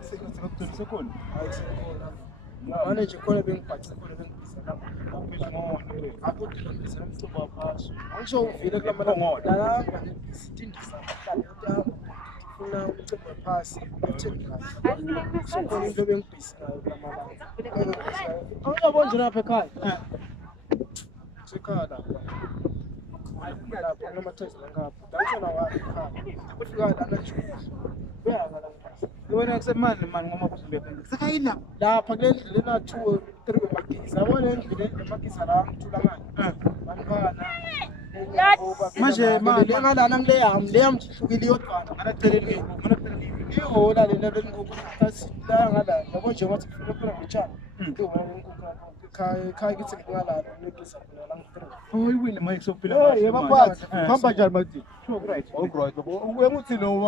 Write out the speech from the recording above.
sekuthola khona. Hayi sekhona. Manje nje khona bengibhaca khona bengibisa lapha. Awuphethe ngone we. Akude ngibisa umhlobo waphasu. Angisho uvile kulamalanga. La sitindisa mhlawumbe ukuthi ufuna umcimbi phasi uthini kahle. Sokhona into bengibisa ngayo kulamalanga. Awuyabona nje lapha ekhaya. Sekhaya lapha. Lapha noma thezi ngapha. Ngiyashona wapi ekhaya. Ufika lana nje. Uyaka la. Wena kusemanje manje ngoma kusimbeka. Sekayila. Lapha kule lena 2 3 magisi. Yabona endlini emagisi la ngithula manje. Bantwana. Manje ngalana ngile yami le yamhlukile yodwana. Nganaceleni Ihola lena lenkukhu la ngala. Yabo nje wathi kufuna khona ngitshana. Ngibona inkukhu ekhaya kithi ngalala ngigisa khona la ngi3. Oyiwile manje sokuphila. Yebo manje. Hamba njani manje? Sure right. All right. Uyenguthi no